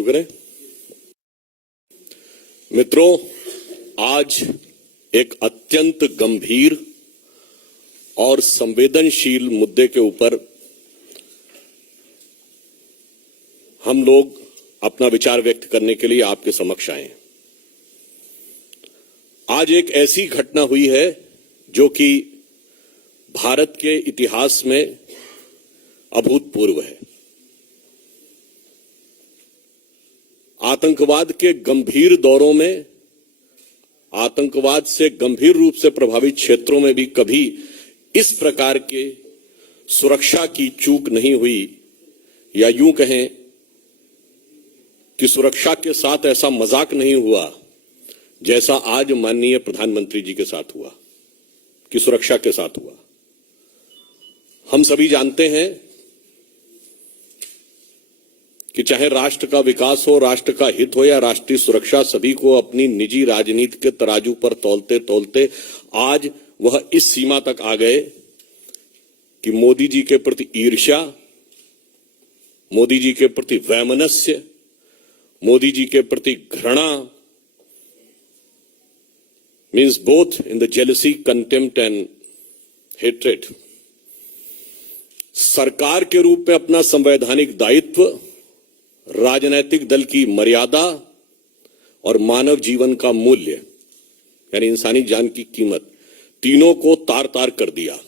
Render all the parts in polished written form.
शुरू करें। मित्रों, आज एक अत्यंत गंभीर और संवेदनशील मुद्दे के ऊपर हम लोग अपना विचार व्यक्त करने के लिए आपके समक्ष आए हैं। आज एक ऐसी घटना हुई है जो कि भारत के इतिहास में अभूतपूर्व है। आतंकवाद के गंभीर दौरों में, आतंकवाद से गंभीर रूप से प्रभावित क्षेत्रों में भी कभी इस प्रकार के सुरक्षा की चूक नहीं हुई, या यूं कहें कि सुरक्षा के साथ ऐसा मजाक नहीं हुआ जैसा आज माननीय प्रधानमंत्री जी के साथ हुआ, कि सुरक्षा के साथ हुआ। हम सभी जानते हैं कि चाहे राष्ट्र का विकास हो, राष्ट्र का हित हो या राष्ट्रीय सुरक्षा, सभी को अपनी निजी राजनीति के तराजू पर तौलते तौलते आज वह इस सीमा तक आ गए कि मोदी जी के प्रति ईर्ष्या, मोदी जी के प्रति वैमनस्य, मोदी जी के प्रति घृणा, means both in the jealousy, contempt and hatred, सरकार के रूप में अपना संवैधानिक दायित्व, राजनैतिक दल की मर्यादा और मानव जीवन का मूल्य यानी इंसानी जान की कीमत, तीनों को तार तार कर दिया।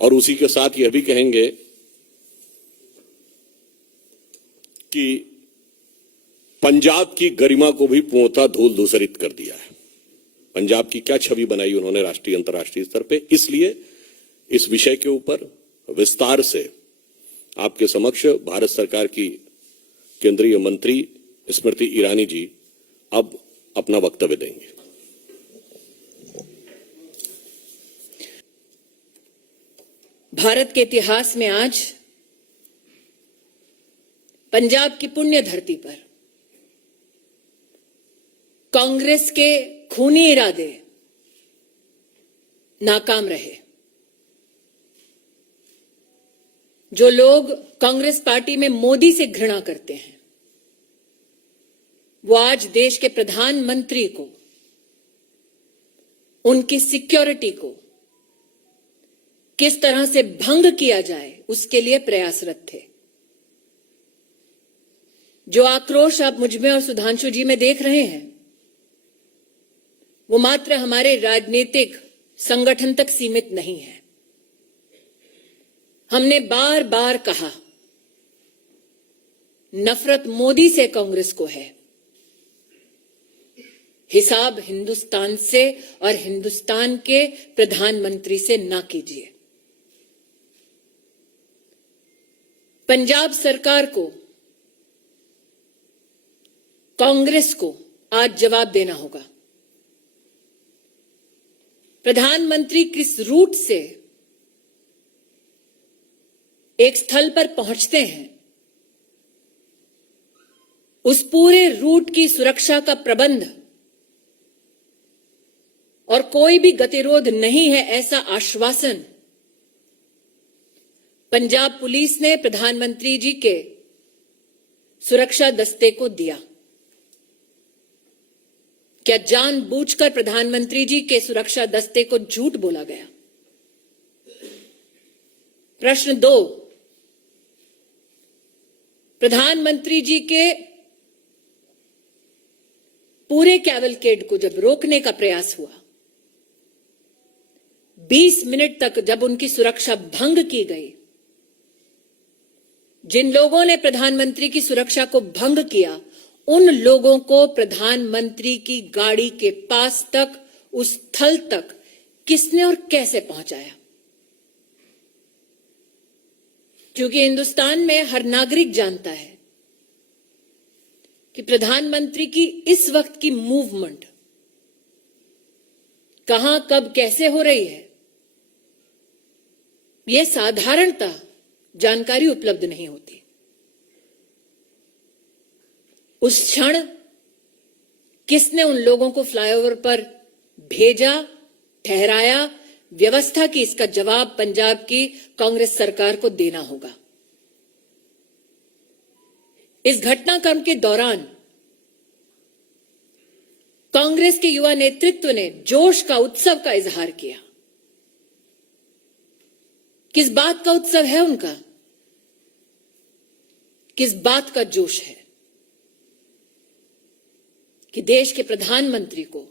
और उसी के साथ यह भी कहेंगे कि पंजाब की गरिमा को भी पूर्णतः धूल धूसरित कर दिया है। पंजाब की क्या छवि बनाई उन्होंने राष्ट्रीय अंतर्राष्ट्रीय स्तर पे। इसलिए इस विषय के ऊपर विस्तार से आपके समक्ष भारत सरकार की केंद्रीय मंत्री स्मृति ईरानी जी अब अपना वक्तव्य देंगे। भारत के इतिहास में आज पंजाब की पुण्य धरती पर कांग्रेस के खूनी इरादे नाकाम रहे। जो लोग कांग्रेस पार्टी में मोदी से घृणा करते हैं, वो आज देश के प्रधानमंत्री को, उनकी सिक्योरिटी को किस तरह से भंग किया जाए उसके लिए प्रयासरत थे। जो आक्रोश आप मुझमें और सुधांशु जी में देख रहे हैं, वो मात्र हमारे राजनीतिक संगठन तक सीमित नहीं है। हमने बार बार कहा, नफरत मोदी से कांग्रेस को है, हिसाब हिंदुस्तान से और हिंदुस्तान के प्रधानमंत्री से ना कीजिए। पंजाब सरकार को, कांग्रेस को आज जवाब देना होगा। प्रधानमंत्री किस रूट से एक स्थल पर पहुंचते हैं, उस पूरे रूट की सुरक्षा का प्रबंध और कोई भी गतिरोध नहीं है, ऐसा आश्वासन पंजाब पुलिस ने प्रधानमंत्री जी के सुरक्षा दस्ते को दिया। क्या जानबूझकर प्रधानमंत्री जी के सुरक्षा दस्ते को झूठ बोला गया? प्रश्न 2, प्रधानमंत्री जी के पूरे कैवलकेड को जब रोकने का प्रयास हुआ, 20 मिनट तक जब उनकी सुरक्षा भंग की गई, जिन लोगों ने प्रधानमंत्री की सुरक्षा को भंग किया, उन लोगों को प्रधानमंत्री की गाड़ी के पास तक, उस स्थल तक किसने और कैसे पहुंचाया? क्योंकि हिंदुस्तान में हर नागरिक जानता है कि प्रधानमंत्री की इस वक्त की मूवमेंट कहां, कब, कैसे हो रही है, यह साधारणतः जानकारी उपलब्ध नहीं होती। उस क्षण किसने उन लोगों को फ्लाईओवर पर भेजा, ठहराया, व्यवस्था की, इसका जवाब पंजाब की कांग्रेस सरकार को देना होगा। इस घटनाक्रम के दौरान कांग्रेस के युवा नेतृत्व ने जोश का उत्सव का इजहार किया। किस बात का उत्सव है उनका? किस बात का जोश है कि देश के प्रधानमंत्री को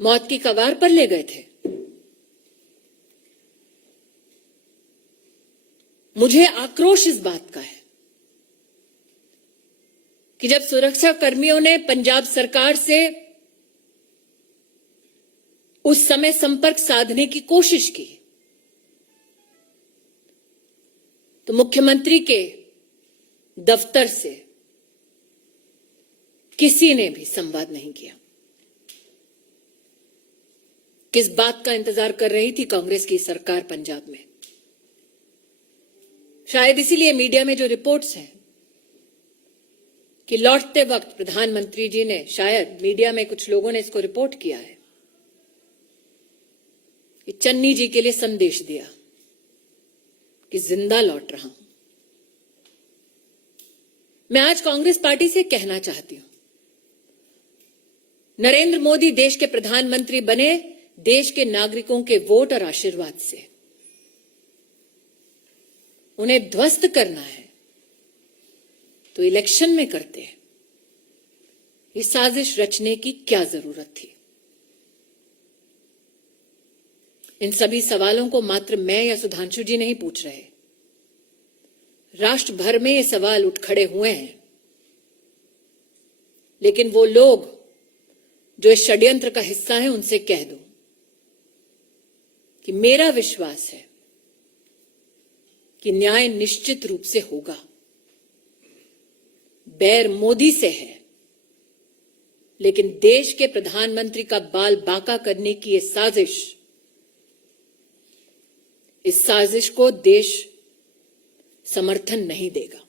मौत की कगार पर ले गए थे। मुझे आक्रोश इस बात का है कि जब सुरक्षा कर्मियों ने पंजाब सरकार से उस समय संपर्क साधने की कोशिश की तो मुख्यमंत्री के दफ्तर से किसी ने भी संवाद नहीं किया। किस बात का इंतजार कर रही थी कांग्रेस की सरकार पंजाब में? शायद इसीलिए मीडिया में जो रिपोर्ट्स हैं कि लौटते वक्त प्रधानमंत्री जी ने, शायद मीडिया में कुछ लोगों ने इसको रिपोर्ट किया है कि चन्नी जी के लिए संदेश दिया कि जिंदा लौट रहा हूं। मैं आज कांग्रेस पार्टी से कहना चाहती हूं, नरेंद्र मोदी देश के प्रधानमंत्री बने देश के नागरिकों के वोट और आशीर्वाद से। उन्हें ध्वस्त करना है तो इलेक्शन में करते हैं। ये साजिश रचने की क्या जरूरत थी? इन सभी सवालों को मात्र मैं या सुधांशु जी नहीं पूछ रहे। राष्ट्र भर में ये सवाल उठ खड़े हुए हैं। लेकिन वो लोग जो इस षड्यंत्र का हिस्सा हैं, उनसे कह दूं कि मेरा विश्वास है कि न्याय निश्चित रूप से होगा। बैर मोदी से है, लेकिन देश के प्रधानमंत्री का बाल बांका करने की ये साजिश, इस साजिश को देश समर्थन नहीं देगा।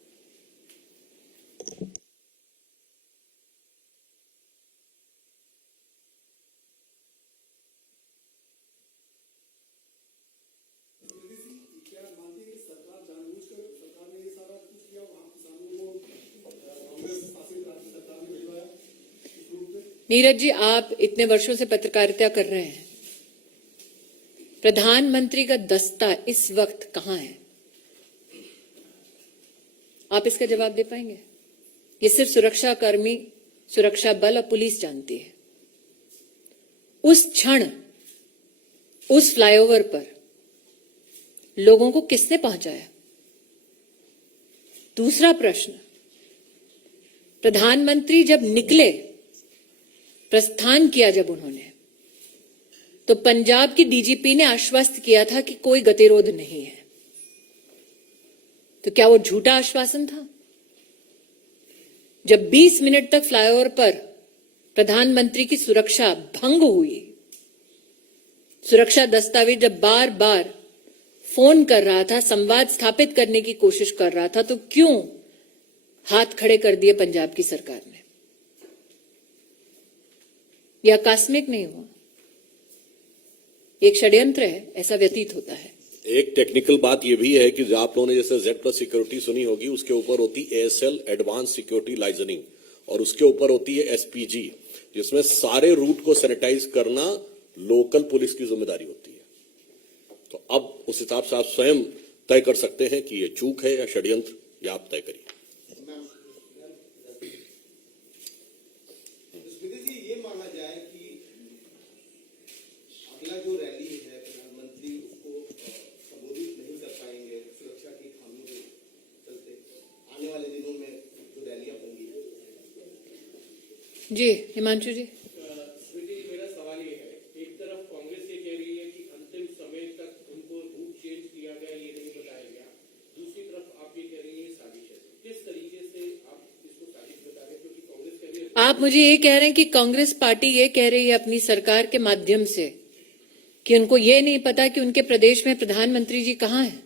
नीरज जी, आप इतने वर्षों से पत्रकारिता कर रहे हैं, प्रधानमंत्री का दस्ता इस वक्त कहां है? आप इसका जवाब दे पाएंगे? ये सिर्फ सुरक्षा कर्मी, सुरक्षा बल और पुलिस जानती है। उस क्षण उस फ्लाईओवर पर लोगों को किसने पहुंचाया? दूसरा प्रश्न, प्रधानमंत्री जब निकले, प्रस्थान किया जब उन्होंने, तो पंजाब की डीजीपी ने आश्वस्त किया था कि कोई गतिरोध नहीं है। तो क्या वो झूठा आश्वासन था? जब 20 मिनट तक फ्लाईओवर पर प्रधानमंत्री की सुरक्षा भंग हुई, सुरक्षा दस्तावेज जब बार बार फोन कर रहा था, संवाद स्थापित करने की कोशिश कर रहा था, तो क्यों हाथ खड़े कर दिए पंजाब की सरकार ने? यह आकस्मिक नहीं हुआ, एक षड्यंत्र है, ऐसा व्यतीत होता है। एक टेक्निकल बात यह भी है कि जो आप लोगों ने जैसे Z+ सिक्योरिटी सुनी होगी, उसके ऊपर होती ASL एडवांस सिक्योरिटी लाइजनिंग और उसके ऊपर होती है SPG, जिसमें सारे रूट को सैनिटाइज करना लोकल पुलिस की जिम्मेदारी होती है। तो अब उस हिसाब से आप स्वयं तय कर सकते हैं कि ये चूक है या षड्यंत्र, या आप तय करिए। ये माना जाए कि अगला जो रैली है प्रधानमंत्री उसको संबोधित नहीं कर पाएंगे सुरक्षा की खामियों के चलते, आने वाले दिनों में जो रैलियां होंगी। जी हिमांशु जी। स्मृति, मेरा सवाल ये है, एक तरफ कांग्रेस ये कह रही है कि अंतिम समय तक उनको रूट चेंज किया गया, ये नहीं बताया गया, दूसरी तरफ आप ये कह रही है साजिश है। किस तरीके से आप इसको साजिश बता रहे हैं? क्योंकि कांग्रेस कह रही है, आप मुझे ये कह रहे हैं कि कांग्रेस पार्टी ये कह रही है अपनी सरकार के माध्यम से कि उनको ये नहीं पता कि उनके प्रदेश में प्रधानमंत्री जी कहां हैं।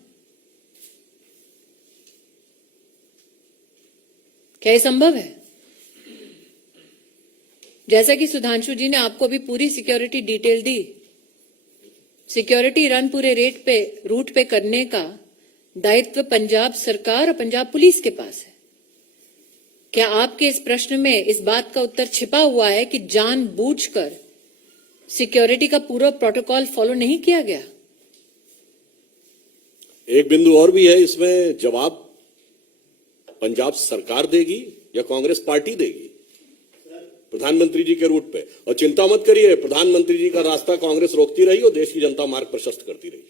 क्या ये संभव है? जैसा कि सुधांशु जी ने आपको भी पूरी सिक्योरिटी डिटेल दी, सिक्योरिटी रन पूरे रूट पे करने का दायित्व पंजाब सरकार और पंजाब पुलिस के पास है। क्या आपके इस प्रश्न में इस बात का उत्तर छिपा हुआ है कि जानबूझकर सिक्योरिटी का पूरा प्रोटोकॉल फॉलो नहीं किया गया? एक बिंदु और भी है इसमें, जवाब पंजाब सरकार देगी या कांग्रेस पार्टी देगी प्रधानमंत्री जी के रूट पे। और चिंता मत करिए, प्रधानमंत्री जी का रास्ता कांग्रेस रोकती रही और देश की जनता मार्ग प्रशस्त करती रही।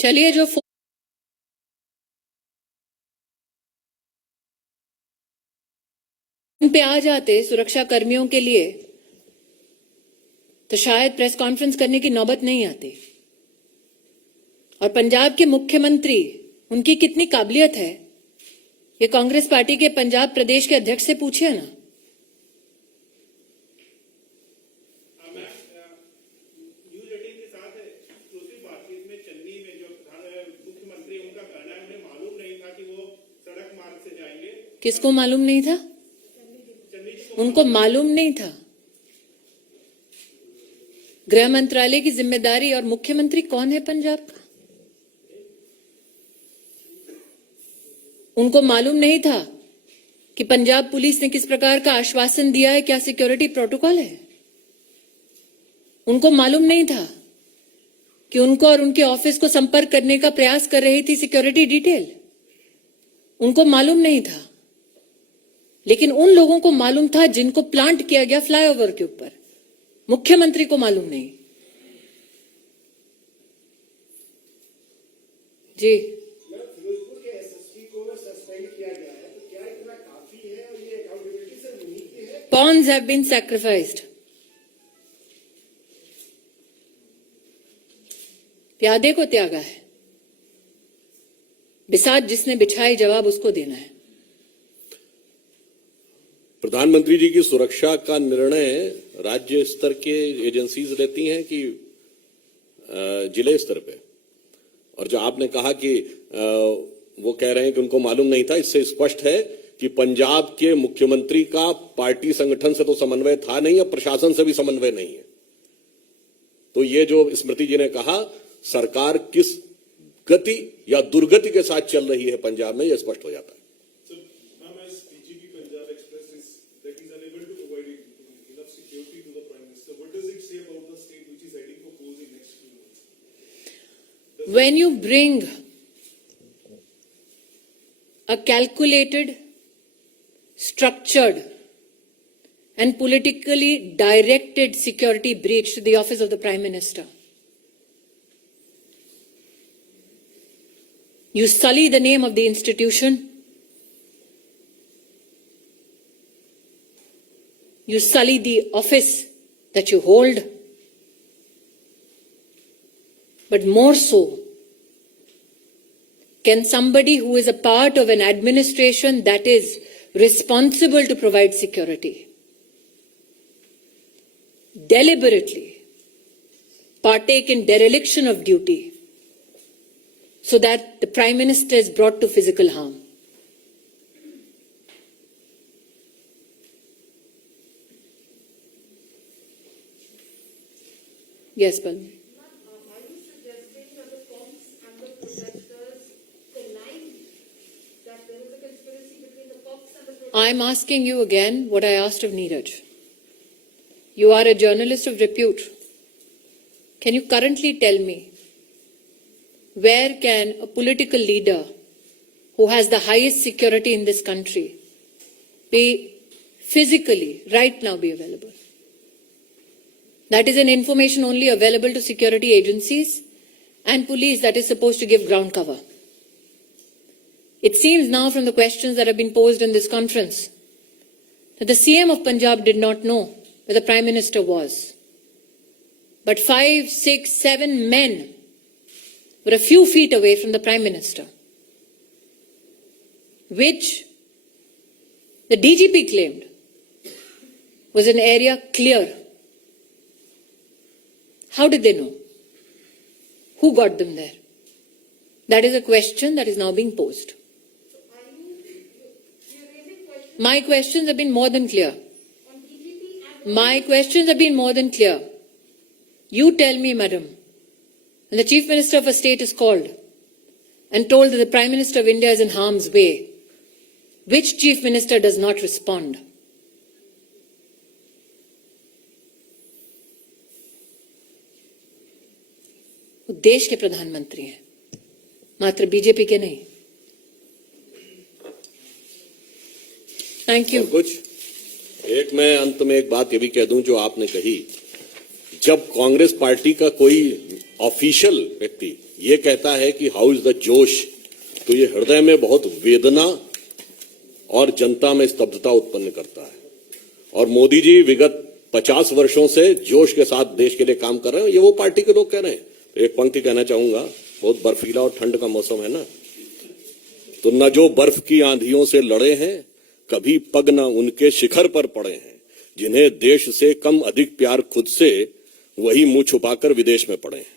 चलिए, जो पे आ जाते सुरक्षा कर्मियों के लिए तो शायद प्रेस कॉन्फ्रेंस करने की नौबत नहीं आती। और पंजाब के मुख्यमंत्री, उनकी कितनी काबिलियत है, ये कांग्रेस पार्टी के पंजाब प्रदेश के अध्यक्ष से पूछिए ना। न्यूज 18 के साथ एक्सक्लूसिव बातचीत में चन्नी में जो मुख्यमंत्री, उनका कहना है उन्हें मालूम नहीं था कि वो सड़क मार्ग से जाएंगे। किसको मालूम नहीं था? उनको मालूम नहीं था। गृह मंत्रालय की जिम्मेदारी और मुख्यमंत्री कौन है पंजाब का? उनको मालूम नहीं था कि पंजाब पुलिस ने किस प्रकार का आश्वासन दिया है, क्या सिक्योरिटी प्रोटोकॉल है? उनको मालूम नहीं था कि उनको और उनके ऑफिस को संपर्क करने का प्रयास कर रही थी सिक्योरिटी डिटेल? उनको मालूम नहीं था। लेकिन उन लोगों को मालूम था जिनको प्लांट किया गया फ्लाईओवर के ऊपर। मुख्यमंत्री को मालूम नहीं। जी, फिरोजपुर के एसएसपी को सस्पेंड किया गया है, तो क्या इतना काफी है और ये अकाउंटेबिलिटी से नहीं है? pawns have been sacrificed. प्यादे को त्यागा है, बिसात जिसने बिछाई, जवाब उसको देना है। प्रधानमंत्री जी की सुरक्षा का निर्णय राज्य स्तर के एजेंसीज लेती हैं कि जिले स्तर पे? और जो आपने कहा कि वो कह रहे हैं कि उनको मालूम नहीं था, इससे स्पष्ट है कि पंजाब के मुख्यमंत्री का पार्टी संगठन से तो समन्वय था नहीं, अब प्रशासन से भी समन्वय नहीं है। तो ये जो स्मृति जी ने कहा, सरकार किस गति या दुर्गति के साथ चल रही है पंजाब में, यह स्पष्ट हो जाता है। When you bring a calculated, structured, and politically directed security breach to the office of the Prime Minister, you sully the name of the institution, you sully the office that you hold. But more so, can somebody who is a part of an administration that is responsible to provide security deliberately partake in dereliction of duty so that the Prime Minister is brought to physical harm? Yes, Balmi. I'm asking you again what I asked of Neeraj. You are a journalist of repute. Can you currently tell me where can a political leader who has the highest security in this country be physically right now be available? That is an information only available to security agencies and police that is supposed to give ground cover. It seems now from the questions that have been posed in this conference that the CM of Punjab did not know where the Prime Minister was. But 5, 6, 7 men were a few feet away from the Prime Minister, which the DGP claimed was an area clear. How did they know? Who got them there? That is a question that is now being posed. My questions have been more than clear. On DGP and My questions have been more than clear. You tell me, madam, when the Chief Minister of a state is called and told that the Prime Minister of India is in harm's way, which Chief Minister does not respond? वो देश के प्रधानमंत्री हैं, मात्र BJP के नहीं. Thank you. और कुछ एक मैं अंत में एक बात ये भी कह दूं जो आपने कही, जब कांग्रेस पार्टी का कोई ऑफिशियल व्यक्ति ये कहता है कि हाउ इज द जोश, तो ये हृदय में बहुत वेदना और जनता में स्तब्धता उत्पन्न करता है. और मोदी जी विगत 50 वर्षों से जोश के साथ देश के लिए काम कर रहे हैं, ये वो पार्टी के लोग कह रहे हैं. तो एक पंक्ति कहना चाहूंगा, बहुत बर्फीला और ठंड का मौसम है ना, तो न जो बर्फ की आंधियों से लड़े हैं, कभी पग न उनके शिखर पर पड़े हैं, जिन्हें देश से कम अधिक प्यार खुद से, वही मुंह छुपाकर विदेश में पड़े हैं.